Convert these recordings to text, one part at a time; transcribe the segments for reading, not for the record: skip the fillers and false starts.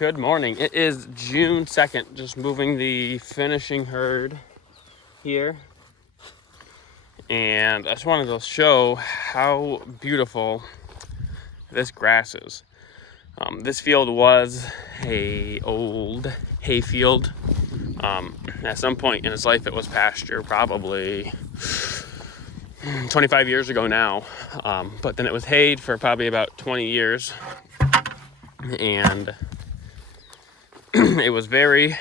Good morning. It is June 2nd, just moving the finishing herd here. And I just wanted to show how beautiful this grass is. This field was a old hay field. At some point in its life, it was pasture, probably 25 years ago now. But then it was hayed for probably about 20 years. And it was very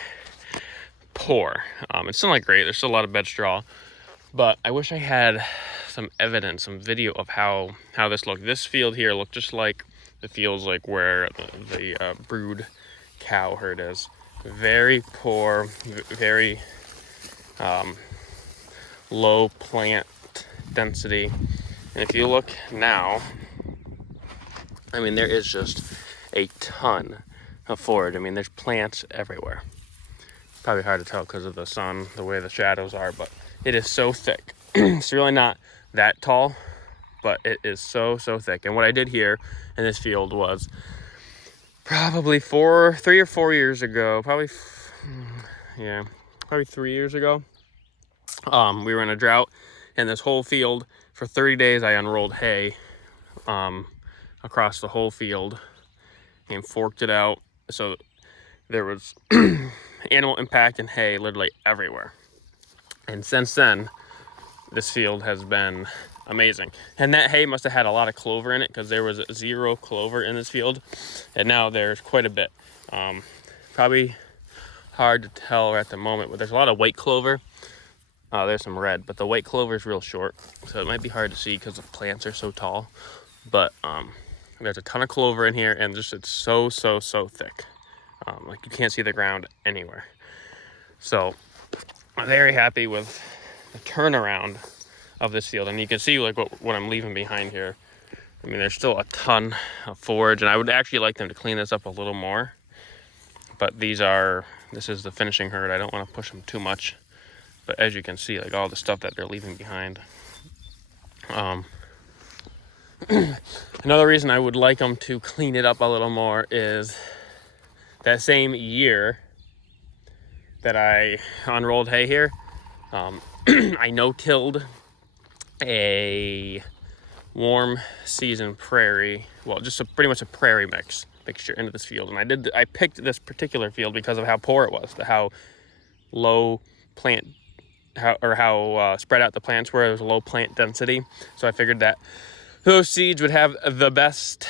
poor. It's still not great. There's still a lot of bed straw, but I wish I had some evidence, some video of how this looked. This field here looked just like the fields like where the brood cow herd is. Very poor, very low plant density. And if you look now, I mean, there is just a ton of forage. I mean, there's plants everywhere. Probably hard to tell because of the sun, the way the shadows are, but it is so thick. It's really not that tall, but it is so thick. And what I did here in this field was probably 3 or 4 years ago, probably 3 years ago. We were in a drought, and this whole field for 30 days I unrolled hay across the whole field and forked it out, so there was animal impact and hay literally everywhere. And since then, this field has been amazing. And that hay must have had a lot of clover in it, because there was 0 clover in this field, and now there's quite a bit. Probably hard to tell at the moment, but there's a lot of white clover. There's some red, but the white clover is real short, so it might be hard to see because the plants are so tall. But there's a ton of clover in here, and just it's so thick. Like you can't see the ground anywhere. So I'm very happy with the turnaround of this field, and you can see like what I'm leaving behind here. I mean, there's still a ton of forage, and I would actually like them to clean this up a little more. But this is the finishing herd. I don't want to push them too much. But as you can see, like all the stuff that they're leaving behind. Another reason I would like them to clean it up a little more is that same year that I unrolled hay here, I no-tilled a warm season prairie, well, just pretty much a prairie mixture into this field. And I picked this particular field because of how poor it was, how low plant, how spread out the plants were. There was a low plant density. So I figured that those seeds would have the best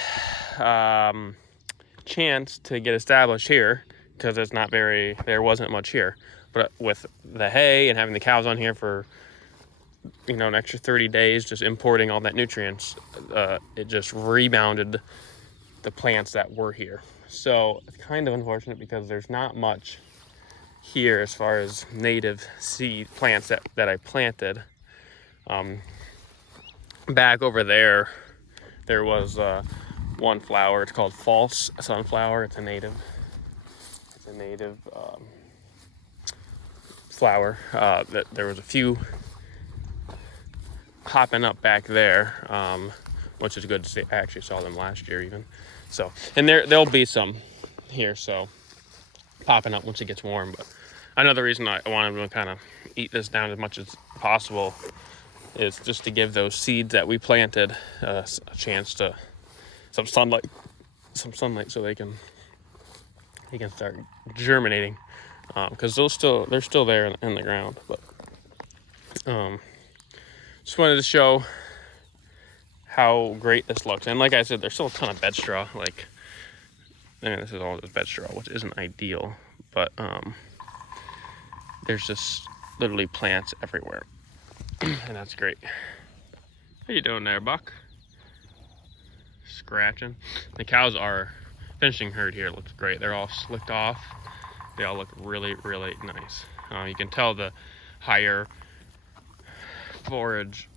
chance to get established here, because there wasn't much here. But with the hay and having the cows on here for an extra 30 days, just importing all that nutrients, it just rebounded the plants that were here. So it's kind of unfortunate because there's not much here as far as native seed plants that I planted. Back over there was one flower. It's called false sunflower. It's a native flower. That there was a few popping up back there, which is good to see. I actually saw them last year even. So, and there'll be some here, so popping up once it gets warm. But another reason I wanted to kind of eat this down as much as possible is just to give those seeds that we planted a chance to some sunlight, so they can start germinating, because they're still there in the ground. But just wanted to show how great this looks. And like I said, there's still a ton of bed straw. This is all this bed straw, which isn't ideal, but there's just literally plants everywhere, and that's great. How you doing there, Buck? Scratching. The cows are finishing herd here. Looks great. They're all slicked off. They all look really nice. You can tell the higher forage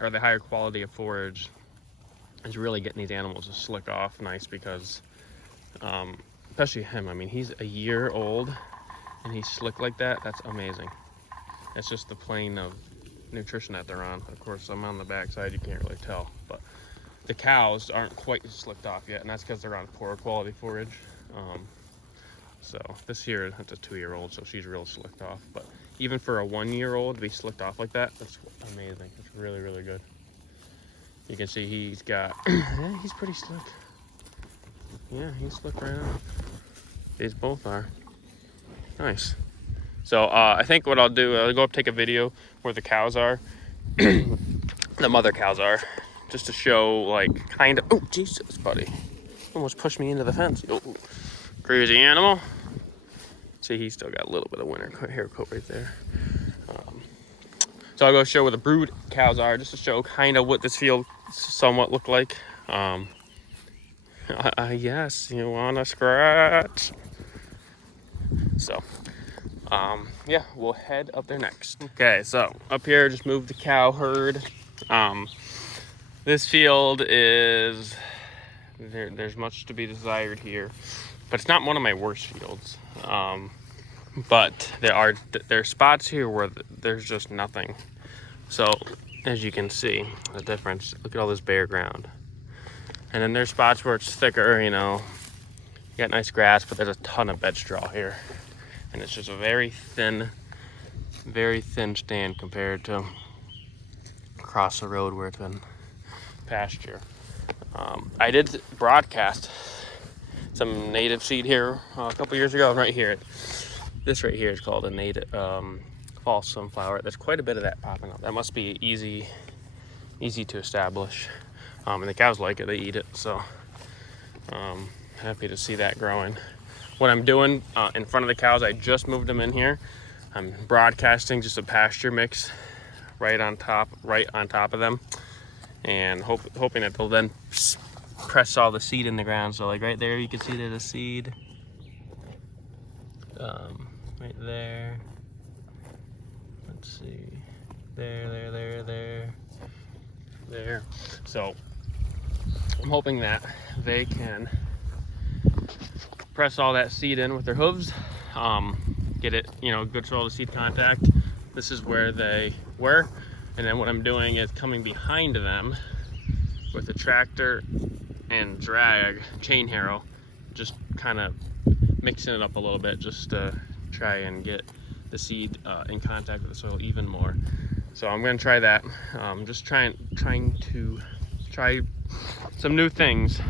or the higher quality of forage is really getting these animals to slick off nice, because especially him, I mean, he's a year old and he's slick like that. That's amazing. It's just the plane of nutrition that they're on. Of course, I'm on the back side, you can't really tell, but the cows aren't quite slicked off yet, and that's because they're on poor quality forage. So this here, that's a 2-year-old, so she's real slicked off. But even for a 1-year-old to be slicked off like that, that's amazing. It's really, really good. You can see he's got, yeah, he's pretty slick. Yeah, he's slick right on. These both are. Nice. So I think what I'll do, I'll go up take a video where the cows are, the mother cows are, just to show like kind of, oh Jesus buddy, almost pushed me into the fence. Oh, crazy animal. See, he's still got a little bit of winter hair coat right there. So I'll go show where the brood cows are, just to show kind of what this field somewhat looked like. Yes, you want to scratch. So yeah, we'll head up there next. Okay, so up here, just moved the cow herd. This field is, there's much to be desired here, but it's not one of my worst fields. But there are spots here where there's just nothing. So as you can see, the difference, look at all this bare ground. And then there's spots where it's thicker, you know, you got nice grass, but there's a ton of bed straw here. And it's just a very thin stand compared to across the road where it's been pasture. I did broadcast some native seed here a couple years ago, right here. This right here is called a native false sunflower. There's quite a bit of that popping up. That must be easy to establish. And the cows like it, they eat it, so happy to see that growing. What I'm doing in front of the cows, I just moved them in here. I'm broadcasting just a pasture mix right on top of them, and hoping that they'll then press all the seed in the ground. So like right there, you can see there's a seed. Right there. Let's see. There. So I'm hoping that they can press all that seed in with their hooves, get it, you know, good soil to seed contact. This is where they were, and then what I'm doing is coming behind them with a tractor and drag chain harrow, just kind of mixing it up a little bit, just to try and get the seed in contact with the soil even more. So I'm going to try that. Just trying to try some new things.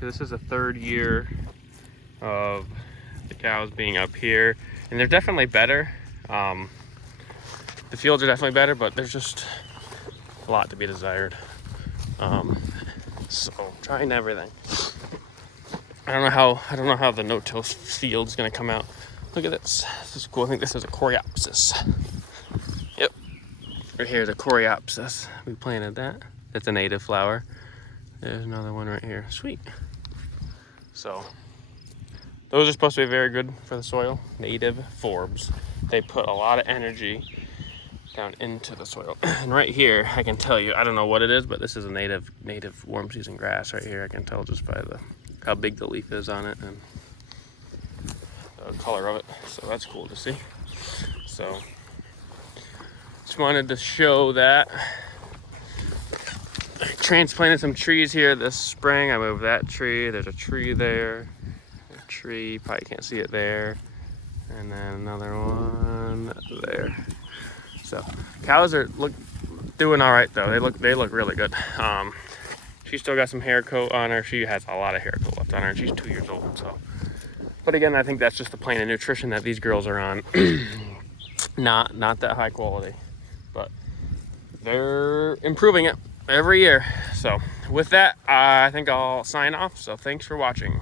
This is the 3rd year of the cows being up here, and they're definitely better. The fields are definitely better, but there's just a lot to be desired. So trying everything. I don't know how the no-till field's gonna come out. Look at this. This is cool. I think this is a coreopsis. Yep. Right here is a coreopsis. We planted that. That's a native flower. There's another one right here. Sweet. So those are supposed to be very good for the soil. Native forbs. They put a lot of energy down into the soil. And right here, I can tell you, I don't know what it is, but this is a native warm season grass right here. I can tell just by how big the leaf is on it and the color of it. So that's cool to see. So just wanted to show that. I transplanted some trees here this spring. I moved that tree. There's a tree there. A tree, probably can't see it there. And then another one there. So cows are doing all right though. They look really good. She's still got some hair coat on her. She has a lot of hair coat left on her, and she's 2 years old. So, but again, I think that's just the plane of nutrition that these girls are on. not that high quality, but they're improving it every year. So with that, I think I'll sign off. So thanks for watching.